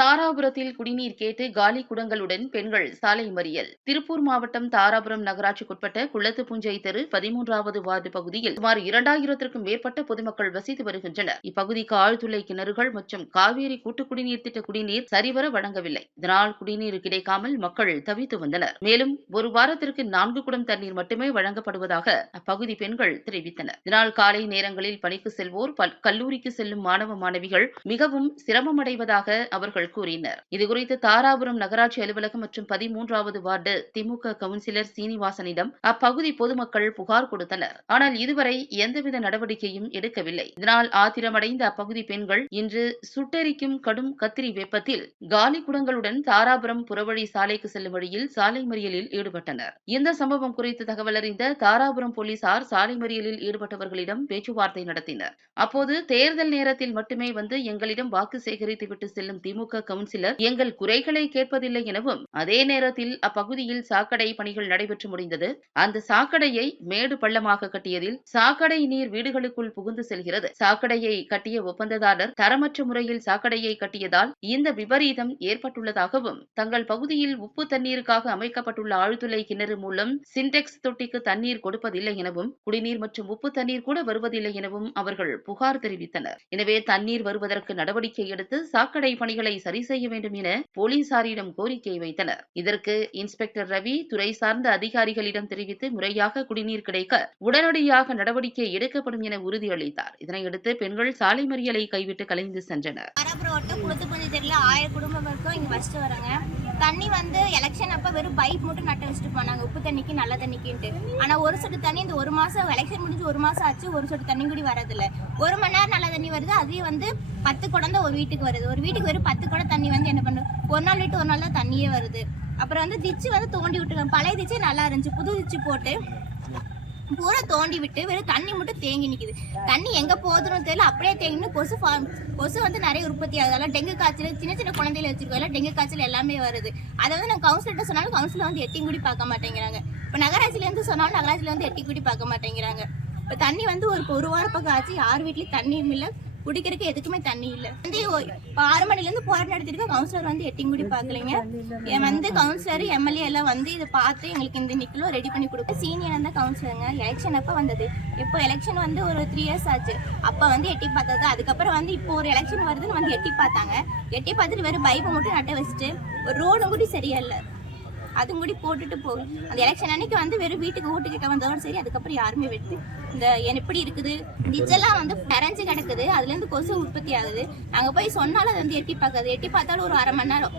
தாராபுரத்தில் குடிநீர் கேட்டு காலி குடங்களுடன் பெண்கள் சாலை மறியல். திருப்பூர் மாவட்டம் தாராபுரம் நகராட்சிக்குட்பட்ட குளத்துப்புஞ்சை தெரு பதிமூன்றாவது வார்டு பகுதியில் சுமார் இரண்டாயிரத்திற்கும் மேற்பட்ட பொதுமக்கள் வசித்து வருகின்றனர். இப்பகுதிக்கு ஆழ்துளை கிணறுகள் மற்றும் காவேரி கூட்டு குடிநீர் திட்ட குடிநீர் சரிவர வழங்கவில்லை. இதனால் குடிநீர் கிடைக்காமல் மக்கள் தவித்து வந்தனர். மேலும் ஒரு வாரத்திற்கு நான்கு குடம் தண்ணீர் மட்டுமே வழங்கப்படுவதாக அப்பகுதி பெண்கள் தெரிவித்தனர். இதனால் காலை நேரங்களில் பணிக்கு செல்வோர் பல்- கல்லூரிக்கு செல்லும் மாணவ மாணவிகள் மிகவும் சிரமமடைவதாக அவர்கள் கூறினர். இதுகுறித்து தாராபுரம் நகராட்சி அலுவலகம் மற்றும் பதிமூன்றாவது வார்டு திமுக கவுன்சிலர் சீனிவாசனிடம் அப்பகுதி பொதுமக்கள் புகார் கொடுத்தனர். ஆனால் இதுவரை எந்தவித நடவடிக்கையும் எடுக்கவில்லை. இதனால் ஆத்திரமடைந்த அப்பகுதி பெண்கள் இன்று சுட்டெரிக்கும் கடும் கத்திரி வெப்பத்தில் காலி குடங்களுடன் தாராபுரம் புறவழி சாலைக்கு செல்லும் வழியில் சாலை மறியலில் ஈடுபட்டனர். இந்த சம்பவம் குறித்து தகவல் அறிந்த தாராபுரம் போலீசார் சாலை மறியலில் ஈடுபட்டவர்களிடம் பேச்சுவார்த்தை நடத்தினர். அப்போது தேர்தல் நேரத்தில் மட்டுமே வந்து எங்களிடம் வாக்கு சேகரித்துவிட்டு செல்லும் திமுக கவுன்சிலர் எங்கள் குறைகளை கேட்பதில்லை எனவும் அதே நேரத்தில் அப்பகுதியில் சாக்கடை பணிகள் நடைபெற்று முடிந்தது. அந்த சாக்கடையை மேடு பள்ளமாக கட்டியதில் சாக்கடை நீர் வீடுகளுக்குள் புகுந்து செல்கிறது. சாக்கடையை கட்டிய ஒப்பந்ததாரர் தரமற்ற முறையில் சாக்கடையை கட்டியதால் இந்த விபரீதம் ஏற்பட்டுள்ளதாகவும் தங்கள் பகுதியில் உப்பு தண்ணீருக்காக அமைக்கப்பட்டுள்ள ஆழ்துளை கிணறு மூலம் சின்டெக்ஸ் தொட்டிக்கு தண்ணீர் கொடுப்பதில்லை எனவும் குடிநீர் மற்றும் உப்பு தண்ணீர் கூட வருவதில்லை எனவும் அவர்கள் புகார் தெரிவித்தனர். எனவே தண்ணீர் வருவதற்கு நடவடிக்கை எடுத்து சாக்கடை பணிகளை சரி செய்ய வேண்டும் என போலீசாரிடம் கோரிக்கை வைத்தனர். இதற்கு இன்ஸ்பெக்டர் ரவி துறை சார்ந்த அதிகாரிகளிடம் தெரிவித்து முறையாக குடிநீர் கிடைக்க உடனடியாக நடவடிக்கை எடுக்கப்படும் என உறுதியளித்தார். இதனையடுத்து பெண்கள் சாலை மறியலை கைவிட்டு கலைந்து சென்றனர். வட்டம் ஆயிரம் குடும்பம் இருக்கும் இங்க ஃபர்ஸ்ட் வராங்க. தண்ணி வந்து எலெக்ஷன் அப்ப வெறும் பைப் மட்டும் நட்டு வச்சுட்டு போனாங்க. உப்பு தண்ணிக்கு நல்ல தண்ணிக்குன்ட்டு. ஆனா ஒரு சொட்டு தண்ணி இந்த ஒரு மாசம் எலெக்ஷன் முடிஞ்சு ஒரு மாசம் ஆச்சு. ஒரு சொட்டு தண்ணி கூட வரதில்ல. ஒரு மணி நேரம் நல்ல தண்ணி வருது. அதுவே வந்து பத்து குடம் தான் ஒரு வீட்டுக்கு வருது. ஒரு வீட்டுக்கு வெறும் பத்து குடம் தண்ணி வந்து என்ன பண்ணும்? ஒரு நாள் விட்டு ஒரு நாள் தான் தண்ணியே வருது. அப்புறம் வந்து திச்சு வந்து தோண்டி விட்டுருக்காங்க பழைய திச்சு நல்லா இருந்துச்சு. புது திச்சு போட்டு பூரா தோண்டி விட்டு வெறும் தண்ணி மட்டும் தேங்கி நிற்குது தண்ணி எங்கே போகுதுன்னு தெரியல. அப்படியே தேங்கினு கொசு ஃபார்ம் கொசு வந்து நிறைய உற்பத்தி ஆகுது. அதெல்லாம் டெங்கு காய்ச்சல் சின்ன சின்ன குழந்தையில வச்சிருக்கோம். எல்லாம் டெங்கு காய்ச்சல் எல்லாமே வருது. அதை வந்து நான் கவுன்சிலர்கிட்ட சொன்னாலும் கவுன்சிலர் வந்து எட்டி கூடி பார்க்க மாட்டேங்கிறாங்க. இப்போ நகராட்சியில இருந்து சொன்னாலும் நகராட்சியில வந்து எட்டி கூடி பார்க்க மாட்டேங்கிறாங்க. இப்போ தண்ணி வந்து ஒரு ஒரு வாரம் பக்கம் ஆச்சு. யார் வீட்லேயும் தண்ணியும் இல்லை. குடிக்கிறதுக்கு எதுக்குமே தண்ணி இல்ல. வந்து இப்போ ஆறு மணில இருந்து போராட்டம் நடத்திருக்கோம் கவுன்சிலர் வந்து எட்டி கூடி பாக்கலீங்க என் வந்து கவுன்சிலர் எம்எல்ஏ எல்லாம் வந்து இதை பார்த்து எங்களுக்கு இந்த நிக்கலோ ரெடி பண்ணி கொடுக்க சீனியர் தான் கவுன்சிலருங்க எலெக்ஷன் அப்ப வந்தது. இப்போ எலெக்ஷன் வந்து ஒரு த்ரீ இயர்ஸ் ஆச்சு. அப்ப வந்து எட்டி பார்த்தது. அதுக்கப்புறம் வந்து இப்போ ஒரு எலெக்ஷன் வருதுன்னு வந்து எட்டி பார்த்தாங்க. எட்டி பார்த்துட்டு வெறும் பைப்பை மட்டும் நட்ட வச்சுட்டு ஒரு ரோடும் கூட சரியா இல்லை அதுவும் கூடி போட்டுட்டு போகும் அந்த எலெக்ஷன் அன்னைக்கு வந்து வெறும் வீட்டுக்கு ஓட்டு கேட்க வந்ததோட சரி அதுக்கப்புறம் யாருமே வெட்டு இந்த எப்படி இருக்குது? டிச்செல்லாம் வந்து நிறைஞ்சு கிடக்குது. அதுல இருந்து கொசு உற்பத்தி ஆகுது. நாங்க போய் சொன்னாலும் அதை வந்து எட்டி பார்க்காது. எட்டி பார்த்தாலும் ஒரு அரை மணி நேரம்.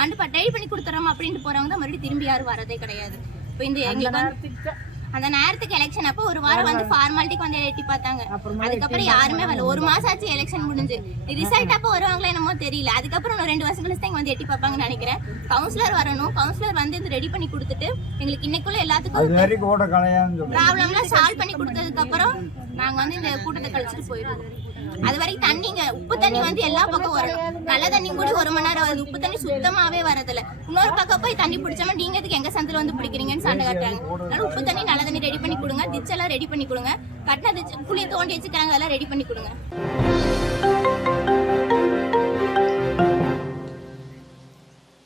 வந்து ட்ரை பண்ணி கொடுத்துறோம் அப்படின்ட்டு போறவங்க தான் மறுபடியும் திரும்பி யாரும் வரதே கிடையாது. இப்போ இந்த எங்களுக்கு அந்த நேரத்துக்கு எலெக்ஷன் அப்போ ஒரு வாரம் வந்து ஃபார்மாலிட்டிக்கு வந்து எட்டி பார்த்தாங்க. அதுக்கப்புறம் யாருமே வரல. ஒரு மாசம் ஆச்சு எலெக்ஷன் முடிஞ்சு. ரிசல்ட் அப்போ வருவாங்களோ என்னமோ தெரியல. அதுக்கப்புறம் இன்னும் ரெண்டு வருஷம் கழிச்சு வந்து எட்டி பார்ப்பாங்கன்னு நினைக்கிறேன். கவுன்சிலர் வரணும். கவுன்சிலர் வந்து இது ரெடி பண்ணி கொடுத்துட்டு எங்களுக்கு இன்னைக்குள்ள எல்லாத்துக்கும் ப்ராப்ளம்லாம் சால்வ் பண்ணி கொடுத்ததுக்கு அப்புறம் நாங்க வந்து இந்த கூட்டத்தை கழிச்சிட்டு போயிடுவோம். அது வரைக்கும் தண்ணிங்க தண்ணி வந்து எல்லா பக்கம் வரணும் நல்ல தண்ணி கூட ஒரு மணி நேரம் வருது. உப்பு தண்ணி சுத்தமாவே வரதில்ல. இன்னொரு பக்கம் போய் தண்ணி பிடிச்சாம நீங்க எதுக்கு எங்க சந்தில வந்து பிடிக்கிறீங்கன்னு சண்டை காட்டுறாங்க. அதனால உப்பு தண்ணி நல்ல தண்ணி ரெடி பண்ணி கொடுங்க. திச்செல்லாம் எல்லாம் ரெடி பண்ணி கொடுங்க. கட்டின திச்சு குழி தோண்டி வச்சுக்கிறாங்க அதெல்லாம் ரெடி பண்ணி கொடுங்க.